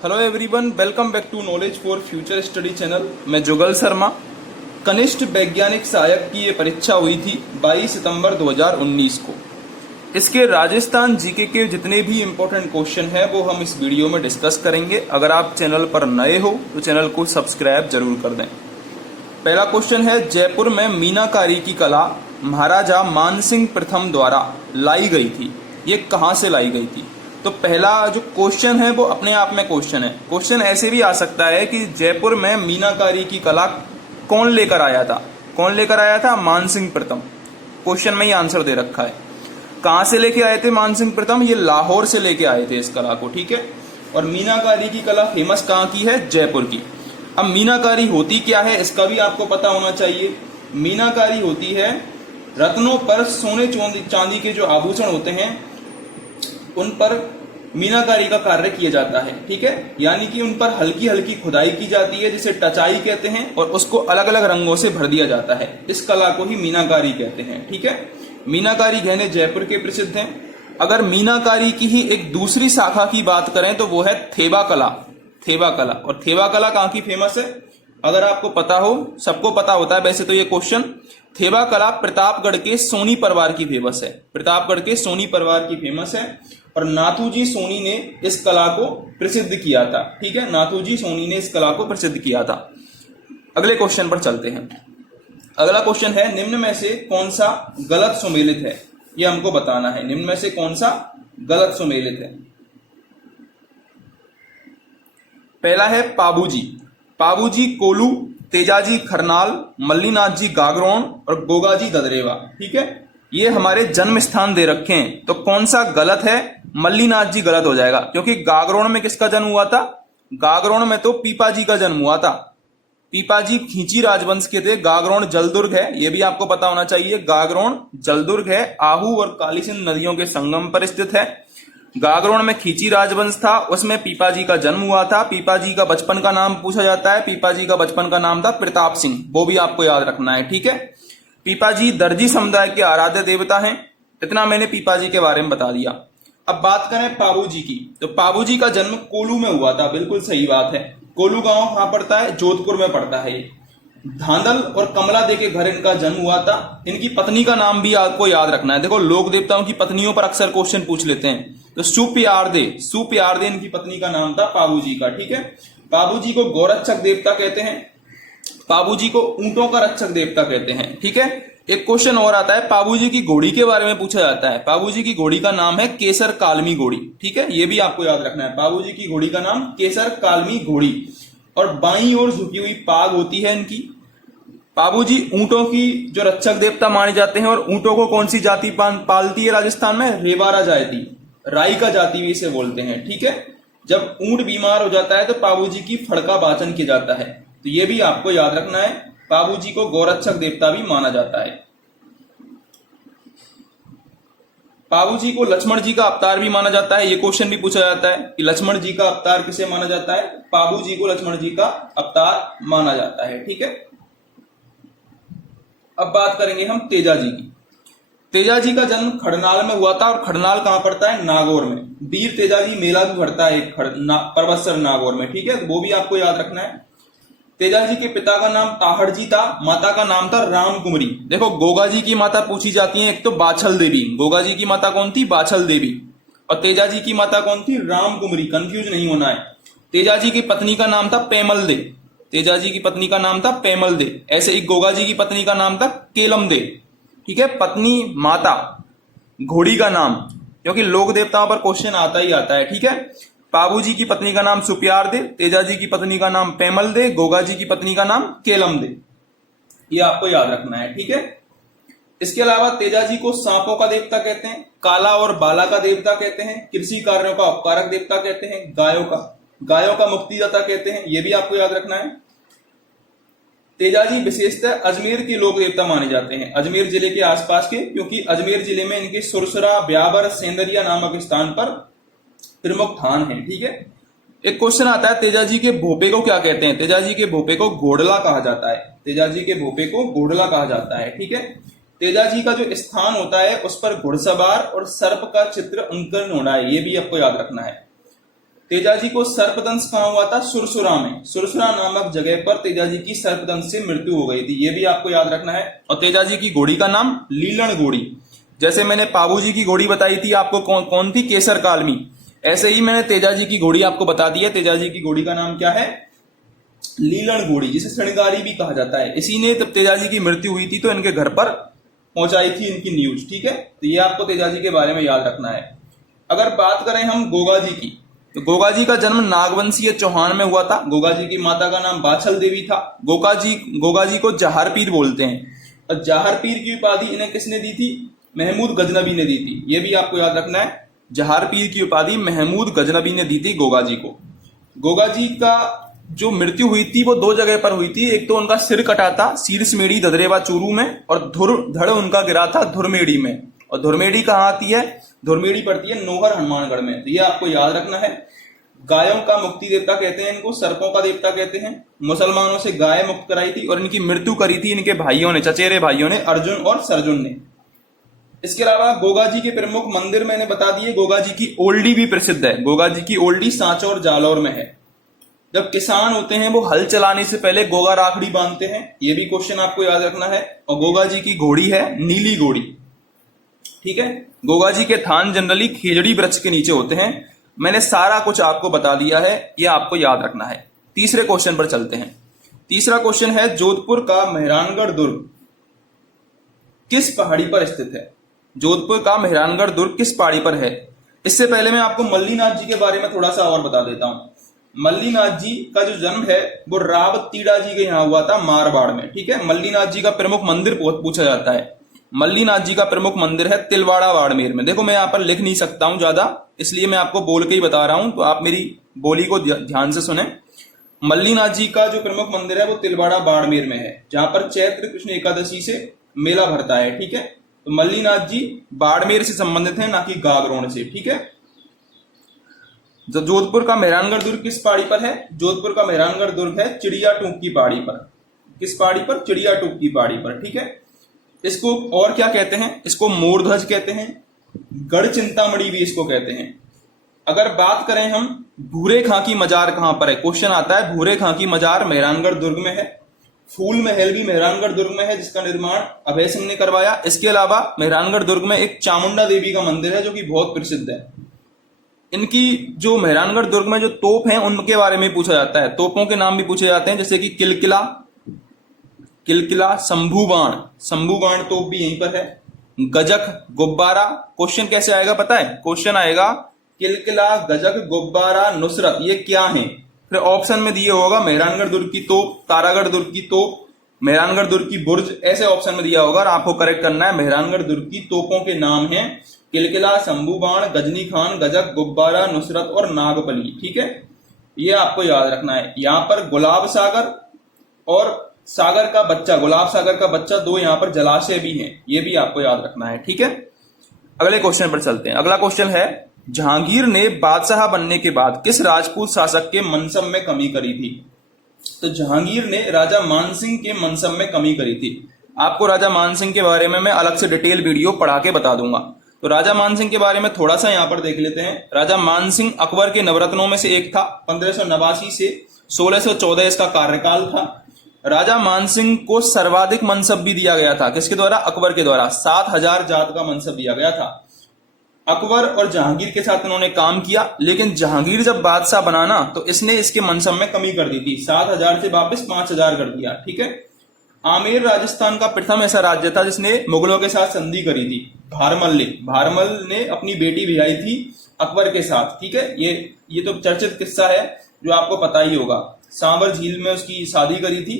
Hello everyone, welcome back to knowledge for future study channel. मैं जुगल शर्मा। कनिष्ठ वैज्ञानिक सहायक की ये परीक्षा हुई थी 22 सितंबर 2019 को। इसके राजस्थान जीके के जितने भी इंपॉर्टेंट क्वेश्चन हैं वो हम इस वीडियो में डिस्कस करेंगे। अगर आप चैनल पर नए हो तो चैनल को सब्सक्राइब जरूर कर दें। पहला क्वेश्चन है, जयपुर में मीनाकारी की कला महाराजा मानसिंह प्रथम द्वारा लाई गई थी, ये कहाँ से लाई गई थी? तो पहला जो क्वेश्चन है वो अपने आप में क्वेश्चन है। क्वेश्चन ऐसे भी आ सकता है कि जयपुर में मीनाकारी की कला कौन लेकर आया था? कौन लेकर आया था? मानसिंह प्रथम। क्वेश्चन में ही आंसर दे रखा है। कहां से लेके आए थे मानसिंह प्रथम? ये लाहौर से लेके आए थे इस कला को, ठीक है। और मीनाकारी की कला फेमस कहाँ की है? जयपुर की। अब मीनाकारी होती क्या है इसका भी आपको पता होना चाहिए। मीनाकारी होती है रत्नों पर सोने चांदी के जो आभूषण होते हैं उन पर मीनाकारी का कार्य किया जाता है, ठीक है। यानी कि उन पर हल्की हल्की खुदाई की जाती है जिसे टचाई कहते हैं, और उसको अलग अलग रंगों से भर दिया जाता है। इस कला को ही मीनाकारी कहते हैं, ठीक है। मीनाकारी गहने जयपुर के प्रसिद्ध हैं। अगर मीनाकारी की ही एक दूसरी शाखा की बात करें तो वो है थेबा कला। थेबा कला, और थेबा कला कहाँ की फेमस है? अगर आपको पता हो, सबको पता होता है वैसे तो ये क्वेश्चन। थेबा कला प्रतापगढ़ के सोनी परिवार की फेमस है। प्रतापगढ़ के सोनी परिवार की फेमस है, और नाथूजी सोनी ने इस कला को प्रसिद्ध किया था, ठीक है। नाथूजी सोनी ने इस कला को प्रसिद्ध किया था। अगले क्वेश्चन पर चलते हैं। अगला क्वेश्चन है, निम्न में से कौन सा गलत सुमेलित है? यह हमको बताना है। निम्न में से कौन सा गलत सुमेलित है? पहला है पाबूजी। पाबूजी कोलू, तेजाजी खरनाल, मल्लीनाथ जी गागरोन और गोगाजी ददरेवा, ठीक है। ये हमारे जन्म स्थान दे रखे हैं, तो कौन सा गलत है? मल्लीनाथ जी गलत हो जाएगा, क्योंकि गागरोन में किसका जन्म हुआ था? गागरोन में तो पीपाजी का जन्म हुआ था। पीपाजी खींची राजवंश के थे। गागरोन जलदुर्ग है, ये भी आपको पता होना चाहिए। गागरोन जलदुर्ग है, आहू और काली सिंध नदियों के संगम पर स्थित है। गागरोन में खींची राजवंश था, उसमें पीपाजी का जन्म हुआ था। पीपाजी का बचपन का नाम पूछा जाता है। पीपाजी का बचपन का नाम था प्रताप सिंह, वो भी आपको याद रखना है, ठीक है। पीपाजी दर्जी समुदाय के आराध्य देवता हैं। इतना मैंने पीपाजी के बारे में बता दिया। अब बात करें पाबूजी की, तो पाबूजी का जन्म कोलू में हुआ था। बिल्कुल सही बात है। कोलू गांव कहां पड़ता है? जोधपुर में पड़ता है। ये धांधल और कमला दे के घर इनका जन्म हुआ था। इनकी पत्नी का नाम भी आपको याद रखना है। देखो, लोक देवताओं की पत्नियों पर अक्सर क्वेश्चन पूछ लेते हैं। तो सुप्यारदे इनकी पत्नी का नाम था पाबूजी का, ठीक है। पाबूजी को गौरक्षक देवता कहते हैं। पाबूजी को ऊंटों का रक्षक देवता कहते हैं, ठीक है। एक क्वेश्चन और आता है, पाबूजी की घोड़ी के बारे में पूछा जाता है। पाबूजी की घोड़ी का नाम है केसर कालमी घोड़ी, ठीक है। ये भी आपको याद रखना है। पाबूजी की घोड़ी का नाम केसर कालमी घोड़ी, और बाईं ओर झुकी हुई पाग होती है इनकी। पाबूजी ऊंटों की जो रक्षक देवता माने जाते हैं। और ऊंटों को कौन सी जाति पालती है राजस्थान में? रेवारा जाति, राई का जाति भी इसे बोलते हैं, ठीक है। जब ऊंट बीमार हो जाता है तो पाबूजी की फड़ का वाचन किया जाता है। तो ये भी आपको याद रखना है। पाबूजी को गौरक्षक देवता भी माना जाता है। पाबूजी को लक्ष्मण जी का अवतार भी माना जाता है। ये क्वेश्चन भी पूछा जाता है कि लक्ष्मण जी का अवतार किसे माना जाता है? पाबूजी को लक्ष्मण जी का अवतार माना जाता है, ठीक है। अब बात करेंगे हम तेजाजी की। तेजाजी का जन्म खड़नाल में हुआ था, और खड़नाल कहां पड़ता है? नागौर में। वीर तेजाजी मेला भी भरता है पर्वतसर नागौर में, ठीक है। वो भी आपको याद रखना है। तेजाजी के पिता का नाम ताहड़जी था, माता का नाम था राम कुमरी। देखो, गोगाजी की माता पूछी जाती है, एक तो बाछल देवी। गोगाजी की माता कौन थी? बाछल देवी। और तेजाजी की माता कौन थी? राम कुमरी। कंफ्यूज नहीं होना है। तेजाजी की पत्नी का नाम था पेमल दे। तेजाजी की पत्नी का नाम था पेमल दे। ऐसे ही गोगाजी की पत्नी का नाम था केलम दे, ठीक है। पत्नी, माता, घोड़ी का नाम, क्योंकि लोक देवताओं पर क्वेश्चन आता ही आता है, ठीक है। पाबूजी की पत्नी का नाम सुप्यार दे, तेजाजी की पत्नी का नाम पेमल दे, गोगाजी की पत्नी का नाम केलम दे। ये आपको याद रखना है, ठीक है। इसके अलावा तेजाजी को सांपों का देवता कहते हैं, काला और बाला का देवता कहते हैं, कृषि कार्यों का उपकारक देवता कहते हैं, गायों का मुक्तिदाता कहते हैं। ये भी आपको याद रखना है। तेजाजी विशेषतः अजमेर के लोक देवता माने जाते हैं, अजमेर जिले के आसपास के, क्योंकि अजमेर जिले में इनके सुरसरा, ब्यावर, सेंदरिया नामक स्थान पर प्रमुख थान है, ठीक है। एक क्वेश्चन आता है, तेजाजी के भोपे को क्या कहते हैं? तेजाजी के भोपे को घोड़ला कहा जाता है। तेजाजी के भोपे को घोड़ला कहा जाता है, ठीक है। तेजाजी का जो स्थान होता है उस पर घुड़सवार और सर्प का चित्र अंकन होना है, ये भी आपको याद रखना है। तेजाजी को सर्पदंश कहां हुआ था? सुरसुरा में। सुरसुरा नामक जगह पर तेजाजी की सर्पदंश से मृत्यु हो गई थी, ये भी आपको याद रखना है। और तेजाजी की घोड़ी का नाम लीलन घोड़ी। जैसे मैंने पाबूजी की घोड़ी बताई थी आपको, कौन थी? केसर कालमी। ऐसे ही मैंने तेजाजी की घोड़ी आपको बता दी है। तेजाजी की घोड़ी का नाम क्या है? लीलन घोड़ी, जिसे श्रृंगारी भी कहा जाता है। इसी ने जब तेजाजी की मृत्यु हुई थी तो इनके घर पर पहुंचाई थी इनकी न्यूज, ठीक है। तो ये आपको तेजाजी के बारे में याद रखना है। अगर बात करें हम गोगा जी की, तो गोगा जी का जन्म नागवंशीय चौहान में हुआ था। गोगा जी की माता का नाम बाछल देवी था। गोगा जी को जहार पीर बोलते हैं। और जहार पीर की उपाधि इन्हें किसने दी थी? महमूद गजनबी ने दी थी, ये भी आपको याद रखना है। जहार पीर की उपाधि महमूद गजनबी ने दी थी गोगा जी को। गोगा जी का जो मृत्यु हुई थी वो दो जगह पर हुई थी। एक तो उनका सिर कटा था शीर्षमेड़ी ददरेवा चूरू में, और धड़ उनका गिरा था धुरमेड़ी में। और धुरमेड़ी कहाँ आती है? धुरमेड़ी पड़ती है नोहर हनुमानगढ़ में। तो ये आपको याद रखना है। गायों का मुक्ति देवता कहते हैं इनको, सर्पों का देवता कहते हैं। मुसलमानों से गाय मुक्त कराई थी और इनकी मृत्यु करी थी इनके भाइयों ने, चचेरे भाइयों ने, अर्जुन और सरजुन ने। इसके अलावा गोगा जी के प्रमुख मंदिर मैंने बता दिए। गोगा जी की ओल्डी भी प्रसिद्ध है। गोगा जी की ओल्डी सांचौर जालौर में है। जब किसान होते हैं वो हल चलाने से पहले गोगा राखड़ी बांधते हैं, ये भी क्वेश्चन आपको याद रखना है। और गोगा जी की घोड़ी है नीली घोड़ी, ठीक है। गोगा जी के थान जनरली खेजड़ी वृक्ष के नीचे होते हैं। मैंने सारा कुछ आपको बता दिया है, ये आपको याद रखना है। तीसरे क्वेश्चन पर चलते हैं। तीसरा क्वेश्चन है, जोधपुर का मेहरानगढ़ दुर्ग किस पहाड़ी पर स्थित है? जोधपुर का मेहरानगढ़ दुर्ग किस पहाड़ी पर है? इससे पहले मैं आपको मल्लीनाथ जी के बारे में थोड़ा सा और बता देता हूं। मल्लीनाथ जी का जो जन्म है वो रावतीड़ा जी के यहाँ हुआ था, मारवाड़ में, ठीक है। मल्लीनाथ जी का प्रमुख मंदिर पूछा जाता है। मल्लीनाथ जी का प्रमुख मंदिर है तिलवाड़ा बाड़मेर में। देखो मैं यहाँ पर लिख नहीं सकता हूं ज्यादा, इसलिए मैं आपको बोल के ही बता रहा हूं, तो आप मेरी बोली को ध्यान से सुने। मल्लीनाथ जी का जो प्रमुख मंदिर है वो तिलवाड़ा बाड़मेर में है, जहां पर चैत्र कृष्ण एकादशी से मेला भरता है, ठीक है। तो मल्लीनाथ जी बाड़मेर से संबंधित है, ना कि गागरोन से, ठीक है। जोधपुर का मेहरानगढ़ दुर्ग किस पहाड़ी पर है? जोधपुर का मेहरानगढ़ दुर्ग है चिड़िया टूक की पहाड़ी पर। किस पहाड़ी पर? चिड़िया टूक की पहाड़ी पर, ठीक है। इसको और क्या कहते हैं? इसको मोरध्वज कहते हैं, गढ़ चिंतामणि भी इसको कहते हैं। अगर बात करें हम भूरे खां की मजार कहां पर है, क्वेश्चन आता है। भूरे खां की मजार मेहरानगढ़ दुर्ग में है। फूल महल भी मेहरानगढ़ दुर्ग में है, जिसका निर्माण अभय सिंह ने करवाया। इसके अलावा मेहरानगढ़ दुर्ग में एक चामुंडा देवी का मंदिर है जो कि बहुत प्रसिद्ध है। इनकी जो मेहरानगढ़ दुर्ग में जो तोप हैं उनके बारे में पूछा जाता है। तोपों के नाम भी पूछे जाते हैं, जैसे कि किलकिला, शंभू बाण तोप भी यहीं पर है। गजक, गुब्बारा, क्वेश्चन कैसे आएगा पता है? क्वेश्चन आएगा किलकिला, गजक, गुब्बारा, नुसरत, ये क्या है? फिर ऑप्शन में दिया होगा मेहरानगढ़ दुर्ग की तोप, तारागढ़ दुर्ग की तोप, मेहरानगढ़ दुर्ग की बुर्ज, ऐसे ऑप्शन में दिया होगा और आपको करेक्ट करना है। मेहरानगढ़ दुर्ग की तोपों के नाम हैं किलकिला, शंभू बाण, गजनी खान, गजक, गुब्बारा, नुसरत और नागपली, ठीक है। ये आपको याद रखना है। यहाँ पर गुलाब सागर और सागर का बच्चा, गुलाब सागर का बच्चा, दो यहाँ पर जलाशय भी हैं, ये भी आपको याद रखना है, ठीक है। अगले क्वेश्चन पर चलते हैं। अगला क्वेश्चन है, जहांगीर ने बादशाह बनने के बाद किस राजपूत शासक के मनसब में कमी करी थी? तो जहांगीर ने राजा मानसिंह के मनसब में कमी करी थी। आपको राजा मानसिंह के बारे में मैं अलग से डिटेल वीडियो पढ़ा के बता दूंगा। तो राजा मानसिंह के बारे में थोड़ा सा यहाँ पर देख लेते हैं। राजा मानसिंह अकबर के नवरत्नों में से एक था। 1589 से 1614 इसका कार्यकाल था। राजा मानसिंह को सर्वाधिक मनसब भी दिया गया था। किसके द्वारा? अकबर के द्वारा। 7000 जात का मनसब दिया गया था। अकबर और जहांगीर के साथ उन्होंने काम किया, लेकिन जहांगीर जब बादशाह बना ना तो इसने इसके मनसब में कमी कर दी थी। 7000 से वापस 5000 कर दिया, ठीक है। आमेर राजस्थान का प्रथम ऐसा राज्य था जिसने मुगलों के साथ संधि करी थी। भारमल ने अपनी बेटी ब्याई थी अकबर के साथ, ठीक है। ये तो चर्चित किस्सा है जो आपको पता ही होगा। सांबर झील में उसकी शादी करी थी।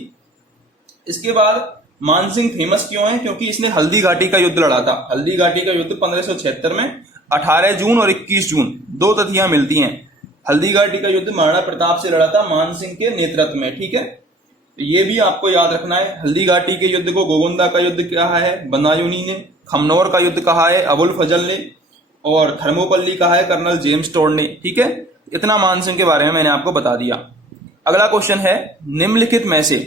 इसके बाद मानसिंह फेमस क्यों है? क्योंकि इसने हल्दी घाटी का युद्ध लड़ा था। हल्दी घाटी का युद्ध 1576 में 18 जून और 21 जून, दो तिथियां मिलती हैं। हल्दी घाटी का युद्ध महाराणा प्रताप से लड़ा था मानसिंह के नेतृत्व में, ठीक है। तो ये भी आपको याद रखना है। हल्दी घाटी के युद्ध को गोगुंदा का युद्ध कहा है बनायुनी ने, खमनौर का युद्ध कहा है अबुल फजल ने, और थर्मोपल्ली कहा है कर्नल जेम्स टोड ने, ठीक है। इतना मानसिंह के बारे में मैंने आपको बता दिया। अगला क्वेश्चन है, निम्नलिखित में से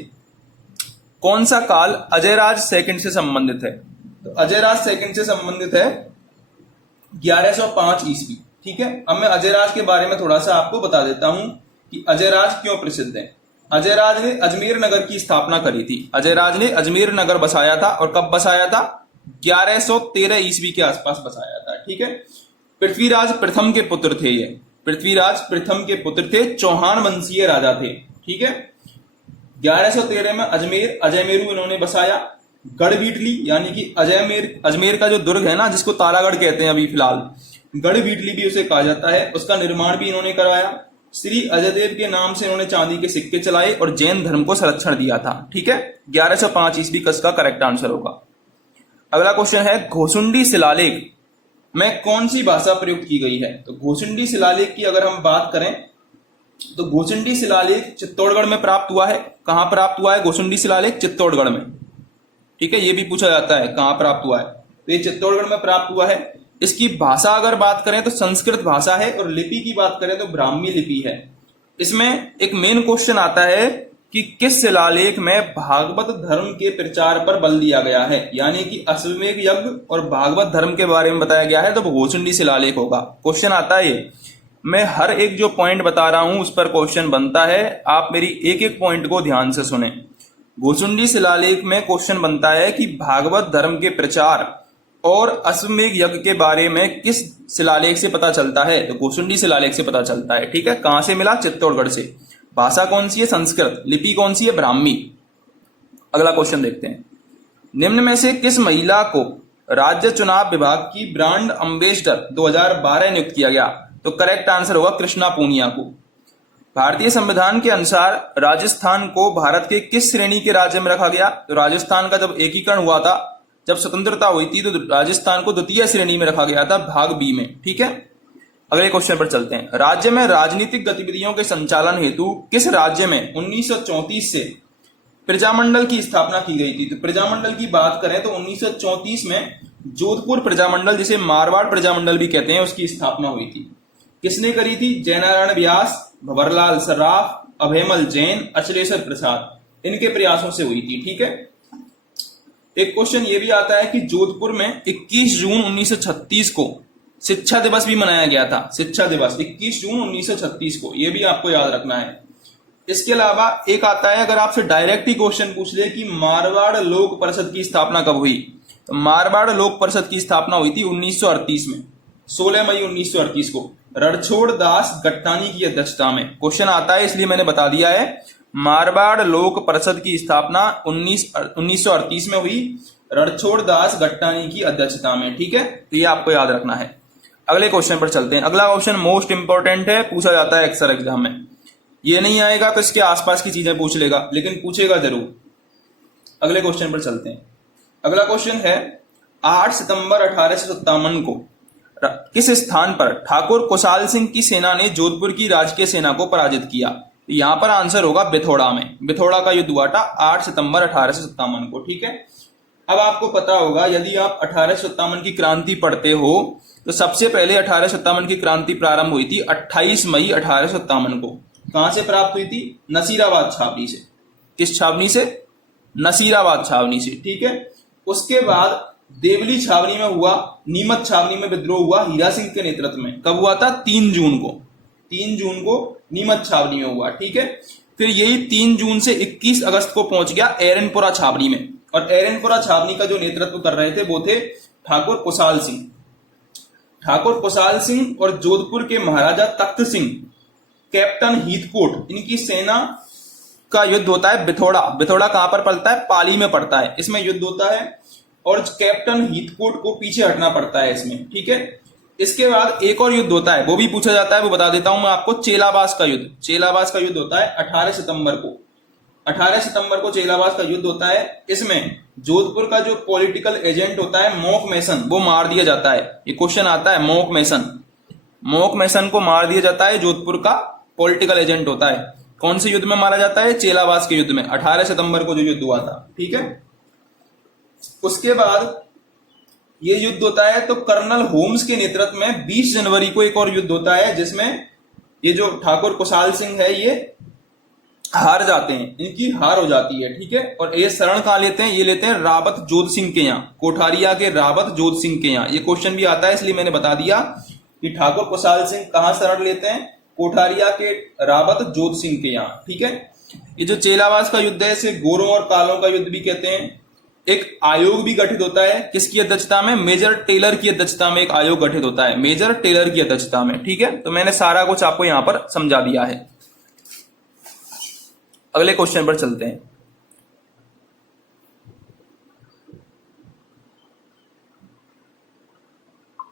कौन सा काल अजयराज सेकंड से संबंधित है? तो अजयराज सेकंड से संबंधित है 1105 ईस्वी। ठीक है। अब मैं अजयराज के बारे में थोड़ा सा आपको बता देता हूं कि अजयराज क्यों प्रसिद्ध है। अजयराज ने अजमेर नगर की स्थापना करी थी। अजयराज ने अजमेर नगर बसाया था, और कब बसाया था? 1113 ईस्वी के आसपास बसाया था, ठीक है। पृथ्वीराज प्रथम के पुत्र थे ये, पृथ्वीराज प्रथम के पुत्र थे, चौहान वंशीय राजा थे, ठीक है। 1113 में अजयमेरू इन्होंने बसाया। गढ़बीटली यानी कि अजमेर का जो दुर्ग है ना, जिसको तारागढ़ कहते हैं अभी फिलहाल, गढ़बीटली भी उसे कहा जाता है, उसका निर्माण भी इन्होंने करवाया। श्री अजयदेव के नाम से इन्होंने चांदी के सिक्के चलाए और जैन धर्म को संरक्षण दिया था, ठीक है। 1105 ईस्वी का इसका करेक्ट आंसर होगा। अगला क्वेश्चन है, घोसुंडी शिलालेख में कौन सी भाषा प्रयुक्त की गई है? तो घोसुंडी शिलालेख की अगर हम बात करें तो घोसुंडी शिलालेख चित्तौड़गढ़ में प्राप्त हुआ है। कहां प्राप्त हुआ है घोसुंडी शिलालेख? चित्तौड़गढ़ में, ठीक है। ये भी पूछा जाता है कहां प्राप्त हुआ है, तो ये चित्तौड़गढ़ में प्राप्त हुआ है। इसकी भाषा अगर बात करें तो संस्कृत भाषा है, और लिपि की बात करें तो ब्राह्मी लिपि है। इसमें एक मेन क्वेश्चन आता है कि किस शिलालेख में भागवत धर्म के प्रचार पर बल दिया गया है, यानी कि अश्वमेध यज्ञ और भागवत धर्म के बारे में बताया गया है, तो घोसुंडी शिलालेख होगा। क्वेश्चन आता है ये, मैं हर एक जो पॉइंट बता रहा हूं उस पर क्वेश्चन बनता है, आप मेरी एक एक पॉइंट को ध्यान से सुने। घोसुंडी शिलालेख में क्वेश्चन बनता है कि भागवत धर्म के प्रचार और अश्वमेध यज्ञ के बारे में किस शिलालेख से पता चलता है? तो घोसुंडी शिलालेख से पता चलता है, ठीक है। कहां से मिला? चित्तौड़गढ़ से। भाषा कौन सी है? संस्कृत। लिपि कौन सी है? ब्राह्मी। अगला क्वेश्चन देखते हैं, निम्न में से किस महिला को राज्य चुनाव विभाग की ब्रांड अम्बेसडर 2012 नियुक्त किया गया? तो करेक्ट आंसर होगा कृष्णा पूनिया को। भारतीय संविधान के अनुसार राजस्थान को भारत के किस श्रेणी के राज्य में रखा गया? तो राजस्थान का जब एकीकरण हुआ था, जब स्वतंत्रता हुई थी, तो राजस्थान को द्वितीय श्रेणी में रखा गया था, भाग बी में, ठीक है। अगले क्वेश्चन पर चलते हैं, राज्य में राजनीतिक गतिविधियों के संचालन हेतु किस राज्य में 1934 से प्रजामंडल की स्थापना की गई थी? तो प्रजामंडल की बात करें तो 1934 में जोधपुर प्रजामंडल, जिसे मारवाड़ प्रजामंडल भी कहते हैं, उसकी स्थापना हुई थी। किसने करी थी? जयनारायण व्यास, भंवरलाल सराफ, अभयमल जैन, अचलेश्वर प्रसाद, इनके प्रयासों से हुई थी, ठीक है। एक क्वेश्चन ये भी आता है कि जोधपुर में 21 जून 1936 को शिक्षा दिवस भी मनाया गया था। शिक्षा दिवस 21 जून 1936 को, ये भी आपको याद रखना है। इसके अलावा एक आता है, अगर आपसे डायरेक्ट ही क्वेश्चन पूछ ले कि मारवाड़ लोक परिषद की स्थापना कब हुई, तो मारवाड़ लोक परिषद की स्थापना हुई थी 1938 में, 16 मई 1938 को, रणछोड़ दास गट्टानी की अध्यक्षता में। क्वेश्चन आता है इसलिए मैंने बता दिया है, मारवाड़ लोक परिषद की स्थापना 1938 में हुई, रणछोड़ दास गट्टानी की अध्यक्षता में, ठीक है। तो ये आपको याद रखना है। अगले क्वेश्चन पर चलते हैं। अगला क्वेश्चन मोस्ट इंपोर्टेंट है, पूछा जाता है अक्सर एग्जाम में। ये नहीं आएगा तो इसके आसपास की चीजें पूछ लेगा, लेकिन पूछेगा जरूर। अगले क्वेश्चन पर चलते हैं। अगला क्वेश्चन है, 8 सितंबर 1857 को किस स्थान पर ठाकुर कुशाल सिंह की सेना ने जोधपुर की राजकीय सेना को पराजित किया? तो यहां पर आंसर होगा बिथोड़ा में। बिथोड़ा का युद्ध हुआ था 8 सितंबर 1857 को, ठीक है। अब आपको पता होगा, यदि आप 1857 की क्रांति पढ़ते हो तो सबसे पहले 1857 की क्रांति प्रारंभ हुई थी 28 मई 1857 को। कहां से प्राप्त हुई थी? नसीराबाद छावनी से। किस छावनी से? नसीराबाद छावनी से, ठीक है। उसके बाद देवली छावनी में हुआ, नीमच छावनी में विद्रोह हुआ हीरा सिंह के नेतृत्व में। कब हुआ था? 3 जून को। 3 जून को नीमच छावनी में हुआ, ठीक है। फिर यही 3 जून से 21 अगस्त को पहुंच गया एरनपुरा छावनी में, और एरनपुरा छावनी का जो नेतृत्व कर रहे थे वो थे ठाकुर कुशाल सिंह। ठाकुर कुशाल सिंह और जोधपुर के महाराजा तख्त सिंह, कैप्टन हीथकोट, इनकी सेना का युद्ध होता है बिथोड़ा। बिथोड़ा कहां पर पड़ता है? पाली में पड़ता है। इसमें युद्ध होता है और कैप्टन हीथकोट को पीछे हटना पड़ता है इसमें, ठीक है। इसके बाद एक और युद्ध होता है, वो भी पूछा जाता है, वो बता देता हूं मैं आपको, चेलाबास का युद्ध। चेलाबास का युद्ध होता है 18 सितंबर को। 18 सितंबर को चेलाबास का युद्ध होता है। इसमें जोधपुर का जो पॉलिटिकल एजेंट होता है मॉक मैसन, वो मार दिया जाता है। ये क्वेश्चन आता है, मॉक मैसन, मॉक मैसन को मार दिया जाता है। जोधपुर का पॉलिटिकल एजेंट होता है। कौन से युद्ध में मारा जाता है? चेलाबास के युद्ध में, 18 सितंबर को जो युद्ध हुआ था, ठीक है। उसके बाद ये युद्ध होता है तो कर्नल होम्स के नेतृत्व में 20 जनवरी को एक और युद्ध होता है, जिसमें ये जो ठाकुर कुशाल सिंह है ये हार जाते हैं, इनकी हार हो जाती है, ठीक है। और ये शरण कहां लेते हैं? ये लेते हैं रावत जोध सिंह के यहाँ, कोठारिया के रावत जोध सिंह के यहाँ। ये क्वेश्चन भी आता है इसलिए मैंने बता दिया, कि ठाकुर कुशाल सिंह कहां शरण लेते हैं? कोठारिया के रावत जोध सिंह के यहाँ। ठीक है, ये जो चेलावास का युद्ध है इसे गोरों और कालों का युद्ध भी कहते हैं। एक आयोग भी गठित होता है, किसकी अध्यक्षता में? मेजर टेलर की अध्यक्षता में एक आयोग गठित होता है, मेजर टेलर की अध्यक्षता में। ठीक है, तो मैंने सारा कुछ आपको यहां पर समझा दिया है। अगले क्वेश्चन पर चलते हैं।